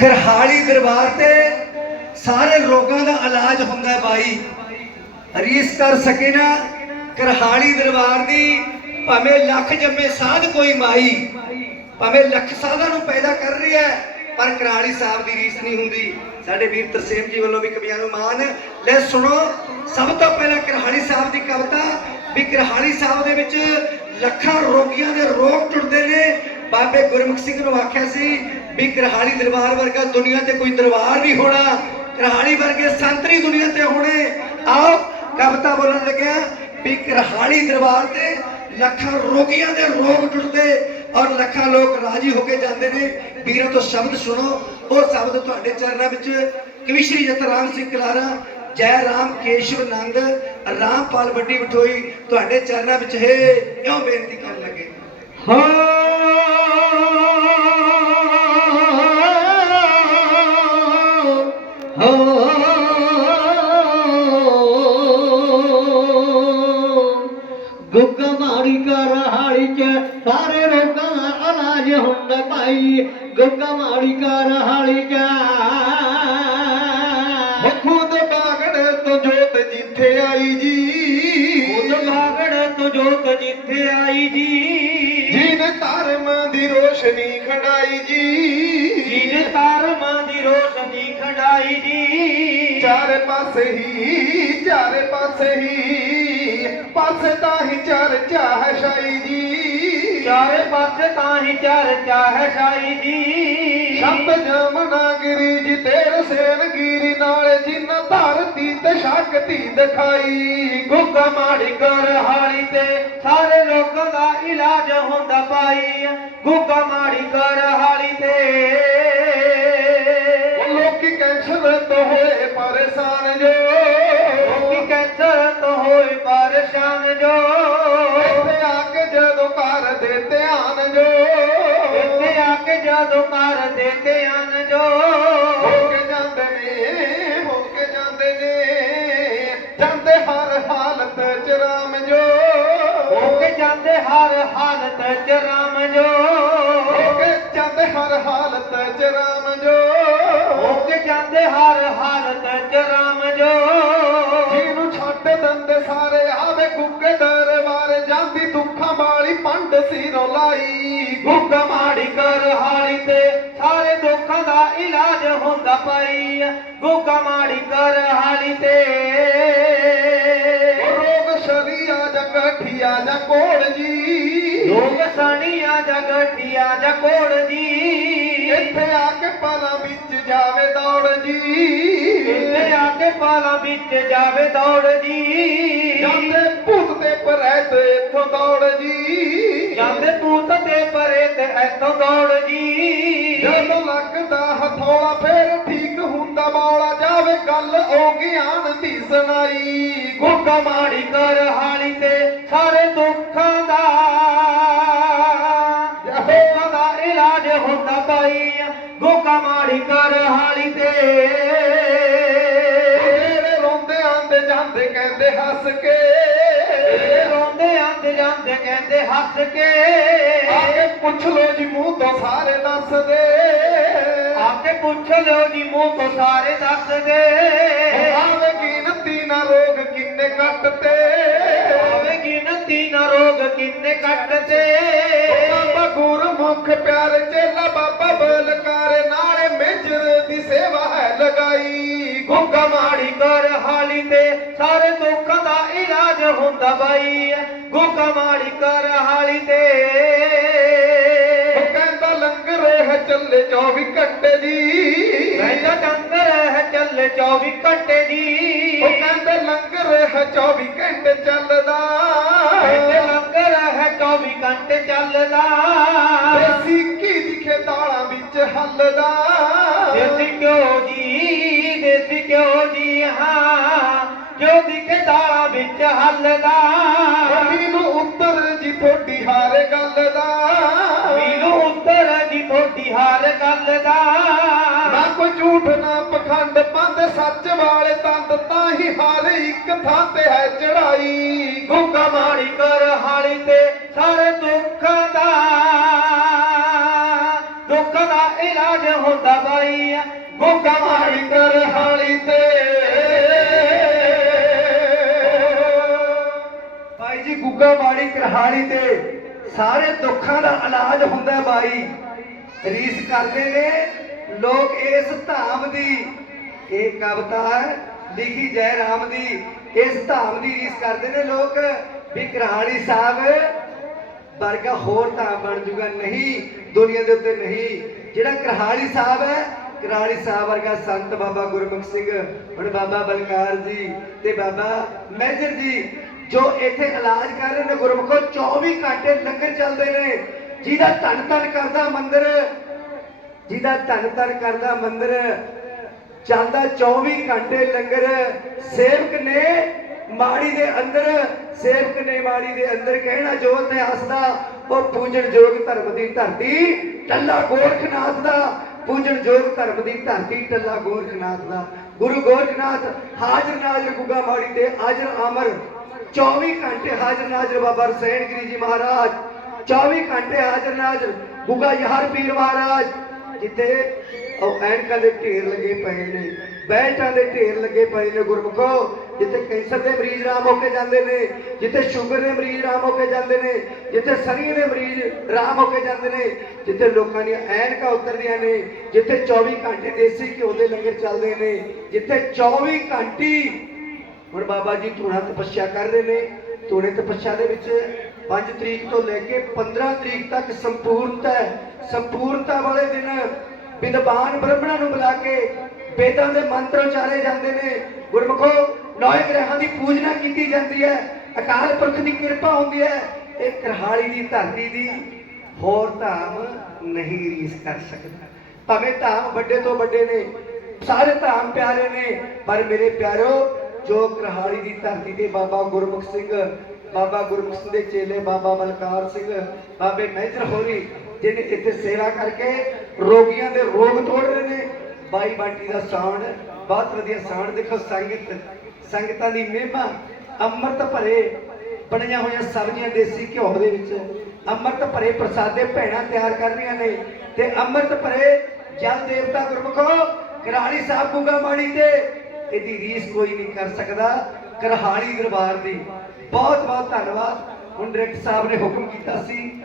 ਗਰਹਾਲੀ ਦਰਬਾਰ ਤੇ ਸਾਰੇ ਰੋਗਾਂ ਦਾ ਇਲਾਜ ਹੁੰਦਾ ਹੈ ਬਾਈ। ਰੀਸ ਕਰ ਸਕੇ ਨਾ ਕਰਹਾਲੀ ਦਰਬਾਰ ਦੀ ਭਾਵੇਂ ਲੱਖ ਜੰਮੇ ਸਾਧ ਕੋਈ ਮਾਈ, ਭਾਵੇਂ ਲੱਖ ਸਾਧਾਂ ਨੂੰ ਪੈਦਾ ਕਰ ਰਹੀ ਹੈ, ਪਰ ਕਰਹਾਲੀ ਸਾਹਿਬ ਦੀ ਰੀਸ ਨਹੀਂ ਹੁੰਦੀ। ਸਾਡੇ ਵੀਰ ਤਰਸੇਮ ਜੀ ਵੱਲੋਂ ਵੀ ਕਵੀਆਂ ਨੂੰ ਮਾਨ। ਲੈ ਸੁਣੋ, ਸਭ ਤੋਂ ਪਹਿਲਾਂ ਕਰਹਾਲੀ ਸਾਹਿਬ ਦੀ ਕਵਿਤਾ ਵੀ ਕਰਹਾਲੀ ਸਾਹਿਬ ਦੇ ਵਿੱਚ ਲੱਖਾਂ ਰੋਗੀਆਂ ਦੇ ਰੋਗ ਟੁੱਟਦੇ ਨੇ ਬਾਬੇ ਗੁਰਮੁਖ ਸਿੰਘ ਨੂੰ ਆਖਿਆ ਸੀ ਵੀ ਕਰਹਾਲੀ ਦਰਬਾਰ ਵਰਗਾ ਦੁਨੀਆ ਤੇ ਕੋਈ ਦਰਬਾਰ ਨਹੀਂ ਹੋਣਾ। ਕਰਹਾਲੀ ਵਰਗੇ ਸੰਤਰੀ ਦੁਨੀਆ ਤੇ ਹੋਣੇ। ਆਓ ਕਵਿਤਾ ਬੋਲਣ ਲੱਗਿਆ ਵੀ ਕਰਹਾਲੀ ਦਰਬਾਰ ਤੇ ਲੱਖਾਂ ਰੋਗੀਆਂ ਦੇ ਰੋਗ ਟੁੱਟਦੇ ਔਰ ਲੱਖਾਂ ਲੋਕ ਰਾਜੀ ਹੋ ਕੇ ਜਾਂਦੇ ਨੇ। ਵੀਰਾਂ ਤੋਂ ਸ਼ਬਦ ਸੁਣੋ। ਉਹ ਸ਼ਬਦ ਤੁਹਾਡੇ ਚਰਨਾਂ ਵਿੱਚ ਕਵਿਸ਼ਰੀ ਜਤਰਾਮ ਸਿੰਘ ਕਲਾਰਾ, ਜੈ ਰਾਮ ਕੇਸ਼ਵ ਨੰਦ, ਰਾਮਪਾਲ ਵੱਡੀ ਬਠੋਈ ਤੁਹਾਡੇ ਚਰਨਾਂ ਵਿੱਚ ਹੈ। ਇਉਂ ਬੇਨਤੀ ਕਰਨ ਲੱਗੇ? ਹਾਂ। ਗੁੱਗ ਮਾਰੀ ਕਰ ਹਾਲੀ ਚ ਖੁਦ ਬਾਗੜ ਤੋਂ ਜੋਤ ਜਿੱਥੇ ਆਈ ਜੀ। ਖੁਦ ਬਾਗੜ ਤੋਂ ਜੋਤ ਜਿੱਥੇ ਆਈ ਜੀ। ਜਿਨ ਧਰਮ ਦੀ ਰੋਸ਼ਨੀ ਖੜਾਈ ਜੀ। ਜਿਨ ਤਾਰਮਾਂ ਦੀ ਰੋਸ਼ਨੀ ਖੜਾਈ ਜੀ। ਚਾਰੇ ਪਾਸੇ ਹੀ ਚਾਰੇ ਪਾਸੇ ਹੀ ਪਾਸੇ ਤਾਂ ਹੀ ਚਰਚਾ ਹੈ ਸ਼ਾਈ ਜੀ। ਚਾਰੇ ਪਾਸੇ ਤਾਂ ਹੀ ਚਰਚਾ ਹੈ ਸ਼ਾਈ ਜੀ। ਸ਼ਬਦ ਜਮਨਾਗਰੀ ਜੀ ਤੇਰੇ ਸੇਨ ਗੀਰੀ ਨਾਲ ਜਿਨ ਧਰਤੀ ਤੇ ਸ਼ਕਤੀ ਦਿਖਾਈ। ਗੁੱਗ ਮਾੜੀ ਕਰ ਹਾਲੀ ਤੇ ਸਾਰੇ ਲੋਕਾਂ ਦਾ ਇਲਾਜ ਹੁੰਦਾ ਪਾਈ। ਗੁੱਗ ਮਾੜੀ ਕਰ ਹਾਲੀ ਜਦੋਂ ਕਰਦੇ ਧਿਆਨ ਜੋ। ਹੋ ਕੇ ਜਾਂਦੇ ਨੇ ਹੋ ਕੇ ਜਾਂਦੇ ਨੇ। ਜਾਂਦੇ ਹਰ ਹਾਲਤ ਚ ਰਾਮ ਜੋ। ਹੋ ਕੇ ਜਾਂਦੇ ਹਰ ਹਾਲਤ ਚ ਰਾਮ ਜੋ। ਹੋ ਕੇ ਜਾਂਦੇ ਹਰ ਹਾਲਤ ਚ ਰਾਮ ਜੋ। ਹੋ ਕੇ ਜਾਂਦੇ ਹਰ ਹਾਲਤ ਚ ਰਾਮ ਜੋ। ਜਿਹਨੂੰ ਛੱਡ ਦਿੰਦੇ ਸਾਰੇ ਆਵੇ ਕੁੱਕੇ ਦਰਬਾਰ ਜਾਂਦੀ ਦੁੱਖਾਂ ਵਾਲੀ ਪੰਡ ਸਿਰੋਂ ਲਾਈ। ਗੁੱਗ ਮਾੜੀ ਕਰ ਹਾਲੀ ਤੇ ਸਾਰੇ ਦੁੱਖਾਂ ਦਾ ਇਲਾਜ ਹੁੰਦਾ ਪਈ ਗੁੱਗ ਮਾੜੀ ਕਰ ਹਾਲੀ ਤੇ। ਰੋਗ ਸ਼ਰੀਆ ਜਗਠੀਆ ਜਾਂ ਕੋੜ ਜੀ। ਲੋਕ ਸਣੀਆਂ ਜਗਠੀਆ ਜਕੋੜ ਜੀ ਇੱਥੇ ਆ ਕੇ ਪਲਾਂ ਵਿੱਚ ਜਾਵੇ ਦੌੜ ਜੀ। ਇੱਥੇ ਆ ਕੇ ਪਾਲਾਂ ਵਿੱਚ ਜਾਵੇ ਦੌੜ ਜੀ। ਜਾਂਦੇ ਭੂਤ ਤੇ ਪ੍ਰੈਤ ਇੱਥੋਂ ਦੌੜ ਜੀ। ਜਾਂਦੇ ਭੂਤ ਤੇ ਪਰੇ ਤੇ ਐਥੋਂ ਦੌੜ ਜੀ। ਜਦੋਂ ਲੱਗਦਾ ਹਥੌੜਾ ਫੇਰ ਠੀਕ ਹੁੰਦਾ ਮੌਲਾ ਜਾਵੇ ਗੱਲ ਉਹ ਗਿਆਨ ਦੀ ਸੁਣਾਈ। ਗੁੱਗ ਮਾੜੀ ਕਰ ਹਾਲੀ ਤੇ ਸਾਰੇ ਦੁੱਖਾਂ ਦਾ ਦੁੱਖਾਂ ਦਾ ਇਲਾਜ ਹੁੰਦਾ ਪਈ ਗੁੱਗ ਮਾੜੀ ਕਰ ਹਾਲੀ ਤੇ ਰੋਂਦੇ ਆਂਦੇ ਜਾਂਦੇ ਕਹਿੰਦੇ ਹੱਸ ਕੇ। ਰੋਂਦੇ ਆਂਦੇ ਜਾਂਦੇ ਕਹਿੰਦੇ ਹੱਸ ਕੇ। ਆ ਕੇ ਪੁੱਛ ਲੋ ਜੀ ਮੂੰਹ ਤੋਂ ਸਾਰੇ ਦੱਸਦੇ। ਆ ਕੇ ਪੁੱਛ ਲਿਓ ਜੀ ਮੂੰਹ ਤੋਂ ਸਾਰੇ ਦੱਸ ਦੇ ਆਵੇ ਗਿਣਤੀ ਨਾ ਰੋਗ ਕਿੰਨੇ ਕੱਟਤੇ। ਆਵੇ ਗਿਣਤੀ ਨਾ ਰੋਗ ਕਿੰਨੇ ਕੱਟਦੇ ਬਾਬਾ ਗੁਰਮੁਖ ਪਿਆਰ ਚੇਲਾ ਬਾਬਾ ਹਾਲੀ ਤੇ ਸਾਰੇ ਦੁੱਖਾਂ ਦਾ ਇਲਾਜ ਹੁੰਦਾ ਬਾਈ ਗੁੱਗਾ ਮਾੜੀ ਕਰ ਹਾਲੀ ਤੇ। ਉਹ ਕਹਿੰਦਾ ਲੰਗਰ ਹੈ ਚੱਲੇ 24 ਘੰਟੇ ਜੀ ਰਹਿੰਦਾ ਡੰਗਰ ਹੈ ਚੱਲ 24 ਘੰਟੇ ਦੀ। ਉਹ ਕਹਿੰਦੇ ਲੰਗਰ ਹੈ 24 ਘੰਟੇ ਚੱਲਦਾ। ਕਹਿੰਦੇ ਲੰਗਰ ਹੈ 24 ਘੰਟੇ ਚੱਲਦਾ। ਦੇਸੀ ਘੀ ਦੀ ਖੇਤਾਲਾਂ ਵਿੱਚ ਹੱਲਦਾ। ਜੋ ਦਿਖੇ ਦਾਲਾਂ ਵਿੱਚ ਹੱਲਦਾ। ਮੈਨੂੰ ਉੱਤਰ ਜੀ ਤੁਹਾਡੀ ਹਾਰ ਗੱਲ ਦਾ ਮੀਨੂ ਉੱਤਰ ਜੀ ਤੁਹਾਡੀ ਹਾਰ ਗੱਲ ਦਾ ਨਾ ਕੋਈ ਝੂਠ ਨਾ ਪਖੰਡ ਪੰਦ ਸੱਚ ਵਾਲੇ ਤੰਦ ਤਾਂ ਹੀ ਹਾਰ ਇੱਕ ਥਾਂ ਤੇ ਹੈ ਚੜਾਈ ਗੁੱਗਾ ਮਾੜੀ ਕਰ ਹਾਲੀ ਤੇ ਸਾਰੇ ਕਰਹਾਲੀ ਤੇ ਸਾਰੇ ਦੁੱਖਾਂ ਦਾ ਇਲਾਜ ਹੁੰਦਾ ਬਾਈ। ਰੀਸ ਕਰਦੇ ਨੇ ਲੋਕ ਇਸ ਧਾਮ ਦੀ। ਇਹ ਕਵਿਤਾ ਲਿਖੀ ਜੈ ਰਾਮ ਦੀ। ਇਸ ਧਾਮ ਦੀ ਰੀਸ ਕਰਦੇ ਨੇ ਲੋਕ। ਵੀ ਕਰਹਾਲੀ ਸਾਹਿਬ, ਵਰਗਾ ਹੋਰ ਧਾਮ ਬਣ ਜੂਗਾ ਨਹੀਂ, ਦੁਨੀਆ ਦੇ ਉੱਤੇ ਨਹੀਂ। ਜਿਹੜਾ ਕਰਹਾਲੀ ਸਾਹਿਬ ਹੈ, ਕਰਾਲੀ ਸਾਹਿਬ ਵਰਗਾ ਸੰਤ ਬਾਬਾ ਗੁਰਮੁਖ ਸਿੰਘ, ਹੁਣ ਬਾਬਾ ਬਲਕਾਰ ਜੀ ਤੇ ਬਾਬਾ ਮੇਜਰ ਜੀ। ਜੋ ਇੱਥੇ ਇਲਾਜ ਕਰ ਰਹੇ ਨੇ, ਗੁਰਮੁਖੋ 24 ਘੰਟੇ ਲੰਗਰ ਚੱਲਦੇ ਨੇ। ਜਿਹਦਾ ਧੰਨ ਧੰਨ ਕਰਦਾ ਮੰਦਿਰ, ਜਿਹਦਾ ਧੰਨ ਧੰਨ ਕਰਦਾ ਮੰਦਿਰ, ਚੱਲਦਾ 24 ਘੰਟੇ ਲੰਗਰ। ਸੇਵਕ ਨੇ ਮਾੜੀ ਦੇ ਅੰਦਰ, ਸੇਵਕ ਨੇ ਮਾੜੀ ਦੇ ਅੰਦਰ ਕਹਿਣਾ, ਜੋ ਇਤਿਹਾਸ ਦਾ, ਉਹ ਪੂਜਣ ਯੋਗ ਧਰਮ ਦੀ ਧਰਤੀ, ਟੱਲਾ ਗੋਰਖਨਾਥ ਦਾ। ਪੂਜਣ ਯੋਗ ਧਰਮ ਦੀ ਧਰਤੀ, ਟੱਲਾ ਗੋਰਖਨਾਥ ਦਾ। ਗੁਰੂ ਗੋਰਖਨਾਥ ਹਾਜ਼ਰ ਨਾਜ਼ਰ ਗੁੱਗਾ ਮਾੜੀ ਤੇ, ਹਾਜ਼ਰ ਅਮਰ 24 ਘੰਟੇ ਹਾਜ਼ਰ ਨਾਜ਼ਰ ਬਾਬਾ ਰਸੈਣ ਗਿਰੀ ਜੀ ਮਹਾਰਾਜ 24 ਘੰਟੇ ਹਾਜ਼ਰ ਨਾਜ਼ਰ ਗੁੱਗਾ ਯਾਰ ਪੀਰ ਮਹਾਰਾਜ ਜਿੱਥੇ ਉਹ ਐਨਕਾਂ ਦੇ ਢੇਰ ਲੱਗੇ ਪਏ ਨੇ ਬੈਲਟਾਂ ਦੇ ਢੇਰ ਲੱਗੇ ਪਏ ਨੇ ਗੁਰਮੁਖੋ ਜਿੱਥੇ ਕੈਂਸਰ ਦੇ ਮਰੀਜ਼ ਰਾਮ ਹੋ ਕੇ ਜਾਂਦੇ ਨੇ ਜਿੱਥੇ ਸ਼ੂਗਰ ਦੇ ਮਰੀਜ਼ ਰਾਮ ਹੋ ਕੇ ਜਾਂਦੇ ਨੇ ਜਿੱਥੇ ਸਰੀਰ ਦੇ ਮਰੀਜ਼ ਰਾਮ ਹੋ ਕੇ ਜਾਂਦੇ ਨੇ ਜਿੱਥੇ ਲੋਕਾਂ ਦੀਆਂ ਐਨਕਾਂ ਉਤਰਦੀਆਂ ਨੇ ਜਿੱਥੇ 24 ਘੰਟੇ ਦੇਸੀ ਘਿਓ ਦੇ ਲੰਗਰ ਚੱਲਦੇ ਨੇ ਜਿੱਥੇ 24 ਘੰਟੀ ਹੁਣ ਬਾਬਾ ਜੀ ਧੂਣਾ ਤਪੱਸਿਆ ਕਰ ਰਹੇ ਨੇ। ਧੂਣੇ ਤਪੱਸਿਆ ਦੇ ਵਿੱਚ 5 ਤਰੀਕ ਤੋਂ ਲੈ ਕੇ 15 ਤਰੀਕ ਤੱਕ ਸੰਪੂਰਨਤਾ ਸੰਪੂਰਨਤਾ ਵਾਲੇ ਦਿਨ ਵਿਦਵਾਨ ਬ੍ਰਾਹਮਣਾਂ ਨੂੰ ਬੁਲਾ ਕੇ ਵੇਦਾਂ ਦੇ ਮੰਤਰ ਉਚਾਰੇ ਜਾਂਦੇ ਨੇ। ਗੁਰਮੁਖੋ ਨੌ ਗ੍ਰਹਾਂ ਦੀ ਪੂਜਨਾ ਕੀਤੀ ਜਾਂਦੀ ਹੈ। ਅਕਾਲ ਪੁਰਖ ਦੀ ਕਿਰਪਾ ਹੁੰਦੀ ਹੈ। ਇਹ ਕਰਹਾਲੀ ਦੀ ਧਰਤੀ ਦੀ ਹੋਰ ਧਾਮ ਨਹੀਂ ਰੀਸ ਕਰ ਸਕਦਾ। ਭਾਵੇਂ ਧਾਮ ਵੱਡੇ ਤੋਂ ਵੱਡੇ ਨੇ ਸਾਰੇ ਧਾਮ ਪਿਆਰੇ ਨੇ ਪਰ ਮੇਰੇ ਪਿਆਰੋ ਜੋ ਕਰਹਾਲੀ ਦੀ ਧਰਤੀ ਤੇ ਬਾਬਾ ਗੁਰਮੁਖ ਸਿੰਘ, ਬਾਬਾ ਗੁਰਮੁਖ ਸਿੰਘ ਦੇ ਚੇਲੇ ਬਾਬਾ ਬਲਕਾਰ ਸਿੰਘ, ਬਾਬੇ ਮਹਿਜਰ ਹੋਰੀ, ਜਿਹਨੇ ਇੱਥੇ ਸੇਵਾ ਕਰਕੇ ਰੋਗੀਆਂ ਦੇ ਰੋਗ ਤੋੜ ਰਹੇ ਨੇ। ਬਾਈ ਬਾਟੀ ਦਾ ਸਾਉਣ ਬਹੁਤ ਵਧੀਆ ਸਾਉਣ ਦੇਖੋ, ਸੰਗਤ, ਸੰਗਤਾਂ ਦੀ ਮਹਿਮਾ, ਅੰਮ੍ਰਿਤ ਭਰੇ ਬਣੀਆਂ ਹੋਈਆਂ ਸਬਜ਼ੀਆਂ ਦੇਸੀ ਘਿਓ ਦੇ ਵਿੱਚ। ਅੰਮ੍ਰਿਤ ਭਰੇ ਪ੍ਰਸਾਦੇ ਭੈਣਾਂ ਤਿਆਰ ਕਰ ਰਹੀਆਂ ਨੇ ਤੇ ਅੰਮ੍ਰਿਤ ਭਰੇ ਜਲ ਦੇਵਤਾ ਗੁਰਮੁਖੋ ਕਰਾਲੀ ਸਾਹਿਬ ਗੁੰਗਾ ਮਾੜੀ ਤੇ ਇਹਦੀ ਰੀਸ ਕੋਈ ਨਹੀਂ ਕਰ ਸਕਦਾ। ਕਰਹਾਲੀ ਦਰਬਾਰ ਦੀ ਬਹੁਤ ਬਹੁਤ ਧੰਨਵਾਦ। ਹੁਣ ਡਾਇਰੈਕਟਰ ਸਾਹਿਬ ਨੇ ਹੁਕਮ ਕੀਤਾ ਸੀ।